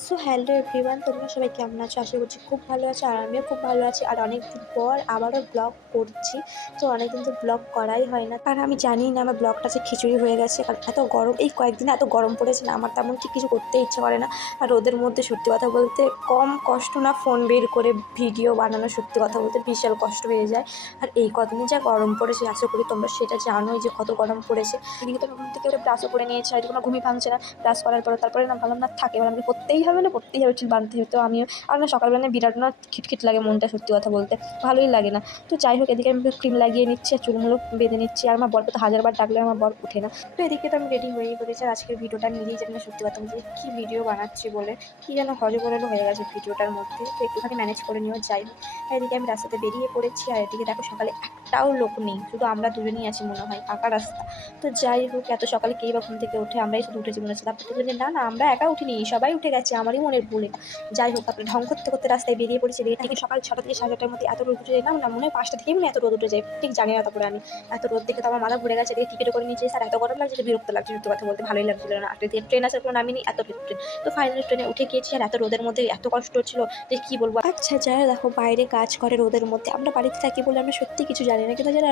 So hello everyone, তোমরা সবাই কেমন আছো? আশা করছি খুব ভালো আছো, আর আমিও খুব ভালো আছি। আর অনেকদিন পর আবারও ব্লগ করছি। তো অনেকদিন তো ব্লগ করাই হয় না, আর আমি জানি না আমার ব্লগটা যে খিচুড়ি হয়ে গেছে, কারণ এত গরম এই কয়েকদিনে এত গরম পড়েছে না, আমার তেমন ঠিক কিছু করতে ইচ্ছে করে না। আর রোদের মধ্যে সত্যি কথা বলতে কম কষ্ট না, ফোন বের করে ভিডিও বানানো সত্যি কথা বলতে বিশাল কষ্ট হয়ে যায়। আর এই কদিনে যা গরম পড়েছে, আশা করি তোমরা সেটা জানোই যে কত গরম পড়েছে। এদিকে তো ঘুম থেকে ওটা ব্রাশও করে নিয়েছে, আর কোনো ঘুমই ভাঙছে না। ব্রাশ করার পর তারপরে না ভাবলাম না থাকে, এবার আমাকে করতেই হবে, না করতেই হবে, চুল বাঁধতে হবে। তো আমিও আর না সকালবেলা বিরাট না খিটখিট লাগে মনটা, সত্যি কথা বলতে ভালোই লাগে না। তো যাই হোক, এদিকে আমি ক্রিম লাগিয়ে নিচ্ছি আর চুলগুলো বেঁধে নিচ্ছি, আর আমার বরকে তো হাজারবার ডাকলে আমার বর উঠে না। তো এদিকে তো আমি রেডি হয়েই পড়েছি, আর আজকের ভিডিওটা নিজেই জানি না সত্যি কথা বলতে কী ভিডিও বানাচ্ছি বলে কী যেন হজবরল হয়ে গেছে ভিডিওটার মধ্যে। তো একটুখানি ম্যানেজ করে নিও। যাই হোক, আর এদিকে আমি রাস্তাতে বেরিয়ে পড়েছি, আর এদিকে দেখো সকালে একটাও লোক নেই, শুধু আমরা দুজনেই আছি মনে হয়, ফাঁকা রাস্তা। তো যাই হোক, এত সকালে কেই বা ঘুম থেকে ওঠে, আমরাই শুধু উঠেছি মনে হচ্ছে। তারপর দেখলাম যে না না, আমরা একা উঠিনি, সবাই উঠে গেছে, আমারই মনের ভুল এটা। যাই হোক, তারপরে ঢং করতে করতে রাস্তায় বেরিয়ে পড়েছি। ঠিক সকাল 6টা থেকে 7:30টার মধ্যে এত রোদ উঠে যায় না, মনে হয় 5টা থেকেই মনে এত রোদ উঠে যায়, ঠিক জানি না। তারপরে আমি এত রোদ দেখে তো আমার মাথা ঘুরে গেছে। এদিকে টিকিটও করে নিয়েছি, স্যার এত গরম লাগছে যে বিরক্ত লাগছে, সত্যি কথা বলতে ভালোই লাগছিল না। আর দিয়ে ট্রেন আসার পর নামিনি, এত ট্রেন। তো ফাইনালি ট্রেনে উঠে গিয়েছি, আর এত রোদের মধ্যে এত কষ্ট হচ্ছিল যে কী বলবো। আচ্ছা, যারা দেখো বাইরে কাজ করে রোদের মধ্যে, আমরা বাড়িতে থাকি বলে আমরা সত্যি কিছু জানি না, কিন্তু যারা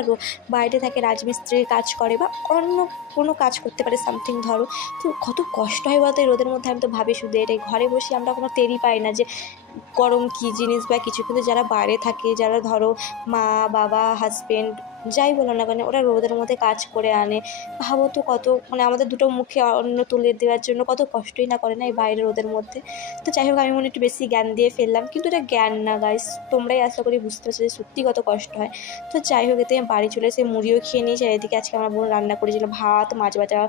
বাইরে থাকে, রাজমিস্ত্রির কাজ করে বা অন্য কোনো কাজ করতে পারে সামথিং ধরো, তো কত কষ্ট হয় বলতো এই রোদের মধ্যে। আমি তো ভাবি শুধু এটাই, ঘরে বসে আমরা কোনো টেরই পাই না যে গরম কী জিনিস বা কিছু, কিন্তু যারা বাইরে থাকে, যারা ধরো মা বাবা হাজবেন্ড যাই বলো না কেন, ওরা রোদের মধ্যে কাজ করে আনে, ভাবো তো কত, মানে আমাদের দুটো মুখে অন্ন তুলে দেওয়ার জন্য কত কষ্টই না করে না এই বাইরে রোদের মধ্যে। তো যাই হোক, আমি মনে একটু বেশি জ্ঞান দিয়ে ফেললাম, কিন্তু এটা জ্ঞান না গাইস, তোমরাই আশা করি বুঝতে পারছো যে সত্যি কত কষ্ট হয়। তো যাই হোক, এতে আমি বাড়ি চলে এসে মুড়িও খেয়ে নিয়েছি। আর এদিকে আজকে আমার বোন রান্না করেছিল ভাত, মাছ ভাজা,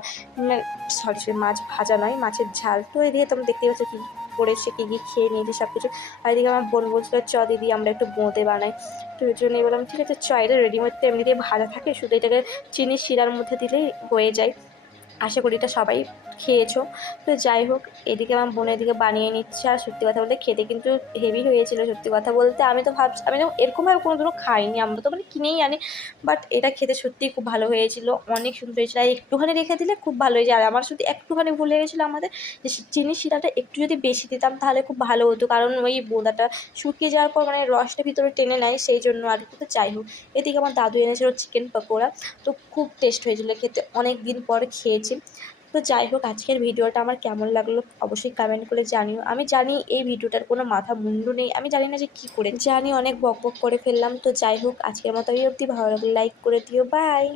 সরি মাছ ভাজা নয়, মাছের ঝাল। তো এদিকে তোমরা দেখতেই পাচ্ছ কী করেছে, কী কী খেয়ে নিয়েছি সব কিছু। আর এদিকে আমার বোন বলছিল চ দিদি আমরা একটু বোঁদে বানাই। তো ওই জন্যই বললাম ঠিক আছে চ, এটা রেডিমেড তো এমনিতেই ভাজা থাকে, শুধু এটাকে চিনির শিরার মধ্যে দিলেই হয়ে যায়। আশা করি এটা সবাই খেয়েছো। তো যাই হোক, এদিকে আমার বোনের দিকে বানিয়ে নিচ্ছে। আর সত্যি কথা বলতে খেতে কিন্তু হেভি হয়েছিল, সত্যি কথা বলতে। আমি তো ভাবছি, আমি তো এরকমভাবে কোনোদিনও খাইনি, আমরা তো মানে কিনেই আনি, বাট এটা খেতে সত্যিই খুব ভালো হয়েছিল, অনেক সুন্দর হয়েছিল। আর একটুখানি রেখে দিলে খুব ভালো হয়ে যায়। আর আমার শুধু একটুখানি ভুল হয়ে গেছিলো আমাদের, যে চিনির শিরাটা একটু যদি বেশি দিতাম তাহলে খুব ভালো হতো, কারণ ওই বোঁদাটা শুকিয়ে যাওয়ার পর মানে রসটা ভিতরে টেনে নেয়, সেই জন্য আর কি। তো যাই হোক, এদিকে আমার দাদু এনেছিল চিকেন পকোড়া, তো খুব টেস্ট হয়েছিল খেতে, অনেক দিন পর খেয়েছি। তো যাই হোক, আজকের ভিডিওটা আমার কেমন লাগলো অবশ্যই কমেন্ট করে জানিও। আমি জানি এই ভিডিওটার কোনো মাথা মুন্ডু নেই, আমি জানি না যে কী করে, জানি অনেক বক বক করে ফেললাম। তো যাই হোক, আজকের মতো এই অবধি, ভালো লাগলে লাইক করে দিও, বাই।